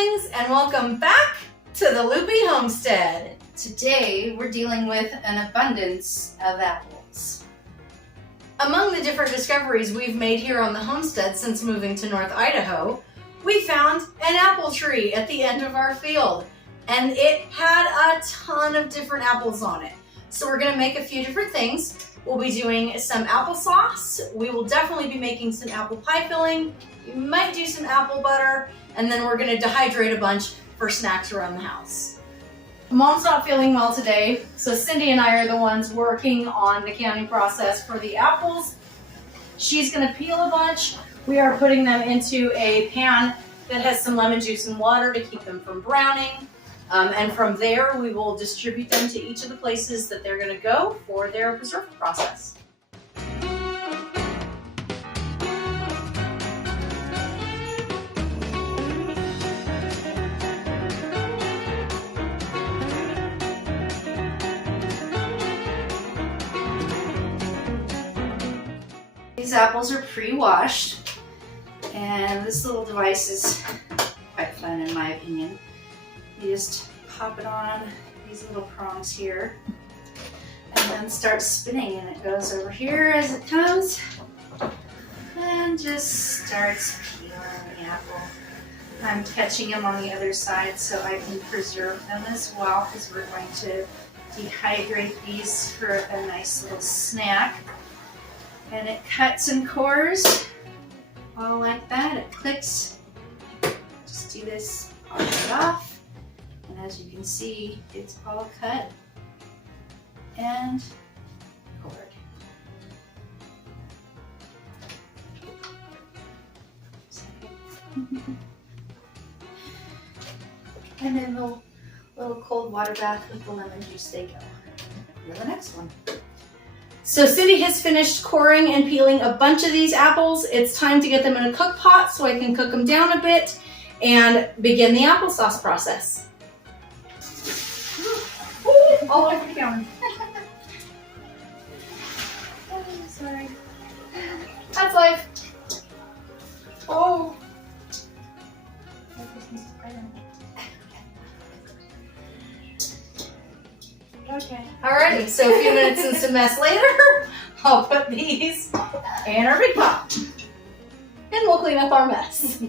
darlings, and welcome back to the Loopy Homestead. Today we're dealing with an abundance of apples. Among the different discoveries we've made here on the homestead since moving to North Idaho, we found an apple tree at the end of our field, and it had a ton of different apples on it. So we're going to make a few different things. We'll be doing some applesauce. We will definitely be making some apple pie filling. We might do some apple butter, and then we're going to dehydrate a bunch for snacks around the house. Mom's not feeling well today, so Cindy and I are the ones working on the canning process for the apples. She's going to peel a bunch. We are putting them into a pan that has some lemon juice and water to keep them from browning. And from there, we will distribute them to each of the places that they're going to go for their preserve process. These apples are pre-washed, and this little device is quite fun in my opinion. You just pop it on these little prongs here and then start spinning, and it goes over here as it comes and just starts peeling the apple. I'm catching them on the other side so I can preserve them as well, because we're going to dehydrate these for a nice little snack. And it cuts and cores all like that. It clicks. Just do this, pop it off. And as you can see, it's all cut and cored. And then the little cold water bath with the lemon juice, they go. For the next one. So Cindy has finished coring and peeling a bunch of these apples. It's time to get them in a cook pot so I can cook them down a bit and begin the applesauce process. All over the counter. Oh, sorry. That's life. Oh. Okay. Alrighty, so a few minutes and some mess later, I'll put these in our big pot. And we'll clean up our mess.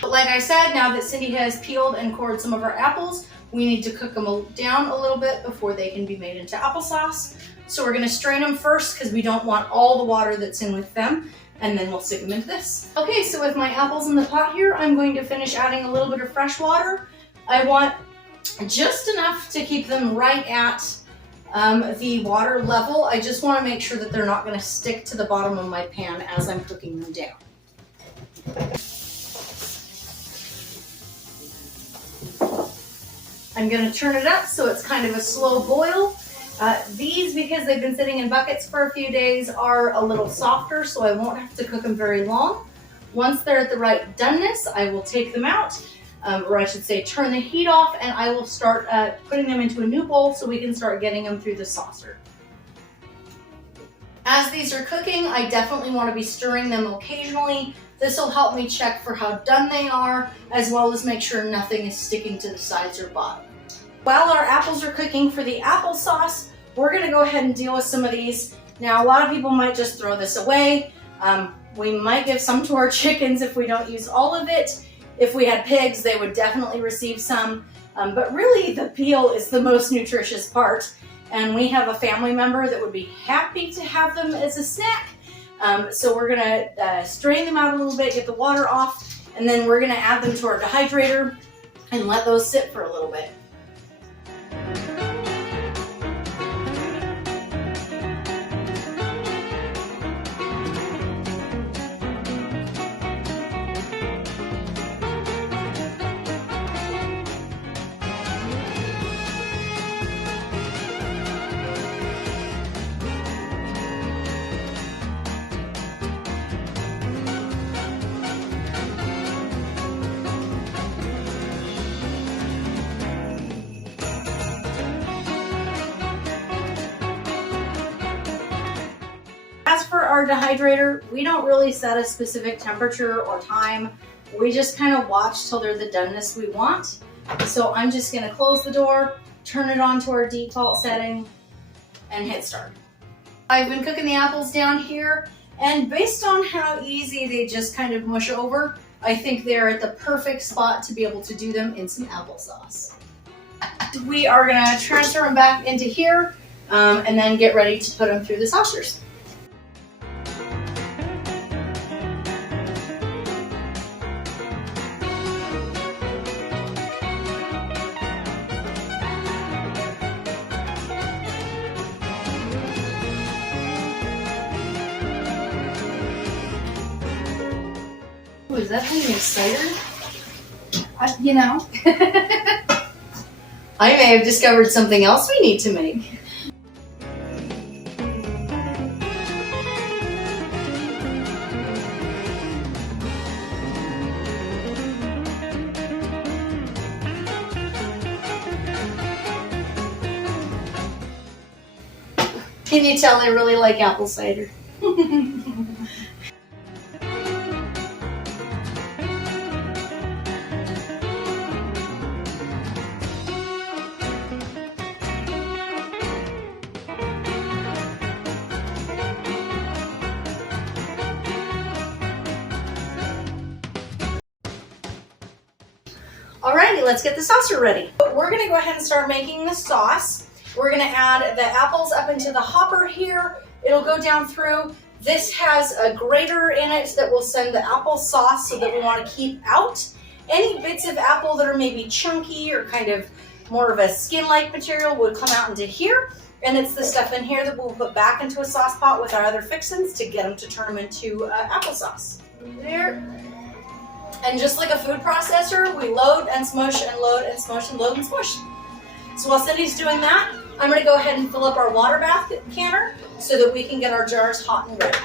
But like I said, now that Cindy has peeled and cored some of our apples, we need to cook them down a little bit before they can be made into applesauce. So we're going to strain them first because we don't want all the water that's in with them, and then we'll stick them into this. Okay, so with my apples in the pot here, I'm going to finish adding a little bit of fresh water. I want just enough to keep them right at the water level. I just want to make sure that they're not going to stick to the bottom of my pan as I'm cooking them down. I'm going to turn it up so it's kind of a slow boil. These, because they've been sitting in buckets for a few days, are a little softer, so I won't have to cook them very long. Once they're at the right doneness, I will take them out, or I should say turn the heat off, and I will start putting them into a new bowl so we can start getting them through the saucer. As these are cooking, I definitely want to be stirring them occasionally. This will help me check for how done they are, as well as make sure nothing is sticking to the sides or bottom. While our apples are cooking for the applesauce, we're going to go ahead and deal with some of these. Now, a lot of people might just throw this away. We might give some to our chickens if we don't use all of it. If we had pigs, they would definitely receive some. But really, the peel is the most nutritious part. And we have a family member that would be happy to have them as a snack. So we're gonna strain them out a little bit, get the water off, and then we're gonna add them to our dehydrator and let those sit for a little bit. As for our dehydrator, we don't really set a specific temperature or time We just kind of watch till they're the doneness we want. So I'm just gonna close the door, turn it on to our default setting, and hit start. I've been cooking the apples down here, and based on how easy they just kind of mush over, I think they're at the perfect spot to be able to do them in some applesauce. We are gonna transfer them back into here and then get ready to put them through the saucers. Oh, is that honey cider? You know. I may have discovered something else we need to make. Can you tell I really like apple cider? Alrighty, let's get the saucer ready. We're gonna go ahead and start making the sauce. We're gonna add the apples up into the hopper here. It'll go down through. This has a grater in it that will send the applesauce so that we wanna keep out. Any bits of apple that are maybe chunky or kind of more of a skin-like material would come out into here. And it's the stuff in here that we'll put back into a sauce pot with our other fixins to get them to turn them into applesauce. There. And just like a food processor, we load and smush and load and smush and load and smush. So while Cindy's doing that, I'm gonna go ahead and fill up our water bath canner so that we can get our jars hot and ready.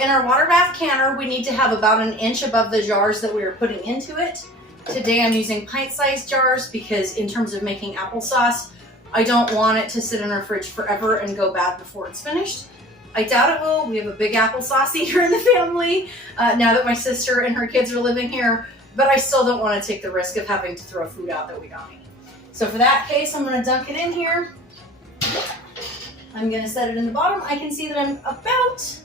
In our water bath canner, we need to have about an inch above the jars that we are putting into it. Today I'm using pint-sized jars because in terms of making applesauce, I don't want it to sit in our fridge forever and go bad before it's finished. I doubt it will. We have a big applesauce eater in the family now that my sister and her kids are living here, but I still don't want to take the risk of having to throw food out that we don't eat. So for that case, I'm going to dunk it in here. I'm going to set it in the bottom. I can see that I'm about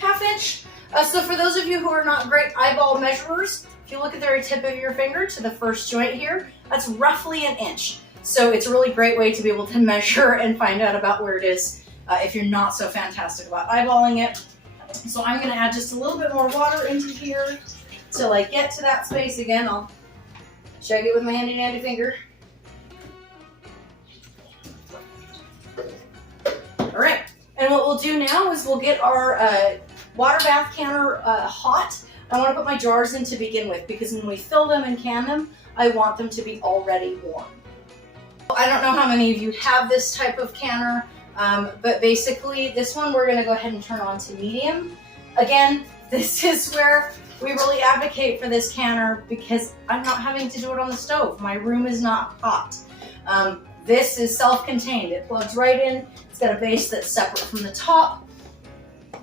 half inch. So for those of you who are not great eyeball measurers, if you look at the very tip of your finger to the first joint here, that's roughly an inch. So it's a really great way to be able to measure and find out about where it is if you're not so fantastic about eyeballing it. So I'm gonna add just a little bit more water into here till I get to that space again. I'll check it with my handy dandy finger. All right. And what we'll do now is we'll get our water bath canner hot. I want to put my jars in to begin with because when we fill them and can them, I want them to be already warm. I don't know how many of you have this type of canner, but basically this one we're going to go ahead and turn on to medium. Again, this is where we really advocate for this canner because I'm not having to do it on the stove. My room is not hot. This is self-contained. It plugs right in. It's got a base that's separate from the top.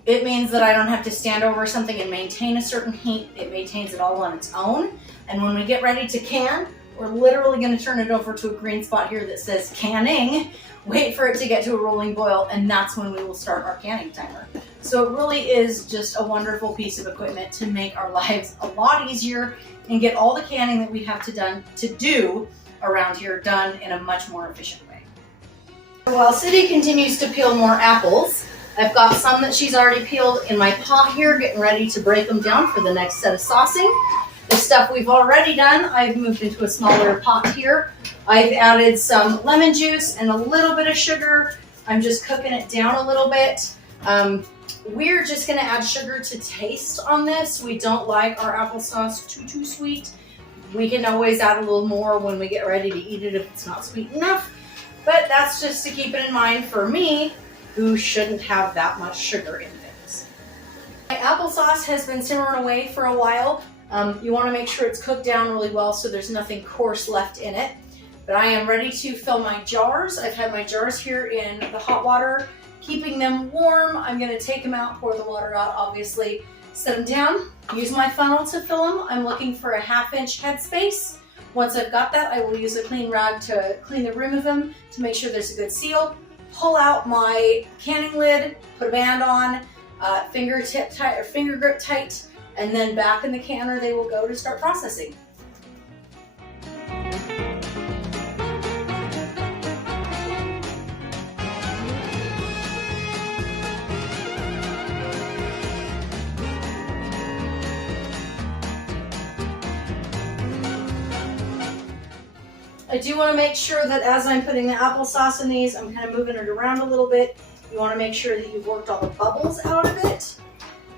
It means that I don't have to stand over something and maintain a certain heat. It maintains it all on its own. And when we get ready to can, we're literally going to turn it over to a green spot here that says canning, wait for it to get to a rolling boil, and that's when we will start our canning timer. So it really is just a wonderful piece of equipment to make our lives a lot easier and get all the canning that we have to do around here done in a much more efficient way. While Cindy continues to peel more apples, I've got some that she's already peeled in my pot here, getting ready to break them down for the next set of saucing. The stuff we've already done, I've moved into a smaller pot here. I've added some lemon juice and a little bit of sugar. I'm just cooking it down a little bit. We're just gonna add sugar to taste on this. We don't like our applesauce too sweet. We can always add a little more when we get ready to eat it if it's not sweet enough. But that's just to keep it in mind for me, who shouldn't have that much sugar in things. My applesauce has been simmering away for a while. You wanna make sure it's cooked down really well so there's nothing coarse left in it. But I am ready to fill my jars. I've had my jars here in the hot water, keeping them warm. I'm gonna take them out, pour the water out, obviously, set them down, use my funnel to fill them. I'm looking for a 1/2 inch headspace. Once I've got that, I will use a clean rag to clean the rim of them to make sure there's a good seal. Pull out my canning lid, put a band on, finger grip tight, and then back in the canner they will go to start processing. I do want to make sure that as I'm putting the applesauce in these, I'm kind of moving it around a little bit. You want to make sure that you've worked all the bubbles out of it.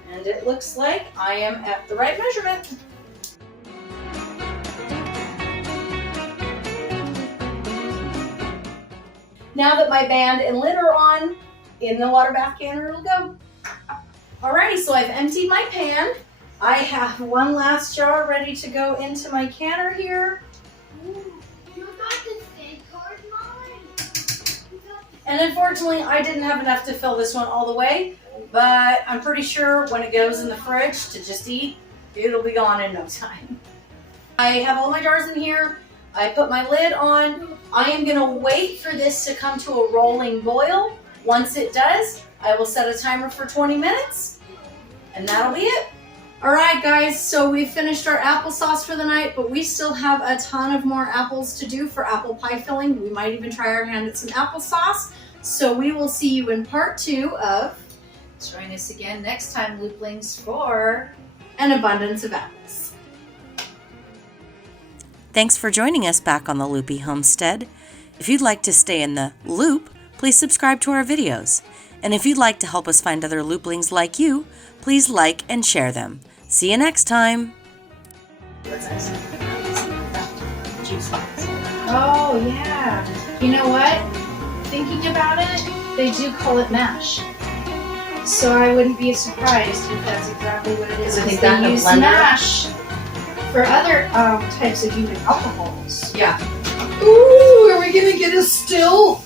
And it looks like I am at the right measurement. Now that my band and lid are on, in the water bath canner it'll go. Alrighty, so I've emptied my pan. I have one last jar ready to go into my canner here. And unfortunately, I didn't have enough to fill this one all the way, but I'm pretty sure when it goes in the fridge to just eat, it'll be gone in no time. I have all my jars in here. I put my lid on. I am gonna wait for this to come to a rolling boil. Once it does, I will set a timer for 20 minutes, and that'll be it. All right, guys, so we finished our applesauce for the night, but we still have a ton of more apples to do for apple pie filling. We might even try our hand at some applesauce. So we will see you in part 2 of Join us again next time, Looplings, for An Abundance of Apples. Thanks for joining us back on the Loopy Homestead. If you'd like to stay in the loop, please subscribe to our videos. And if you'd like to help us find other Looplings like you, please like and share them. See you next time. Oh, yeah. You know what? Thinking about it, they do call it mash. So I wouldn't be surprised if that's exactly what it is. I think They that use blender. mash for other types of even alcohols. Yeah. Ooh, are we gonna get a still?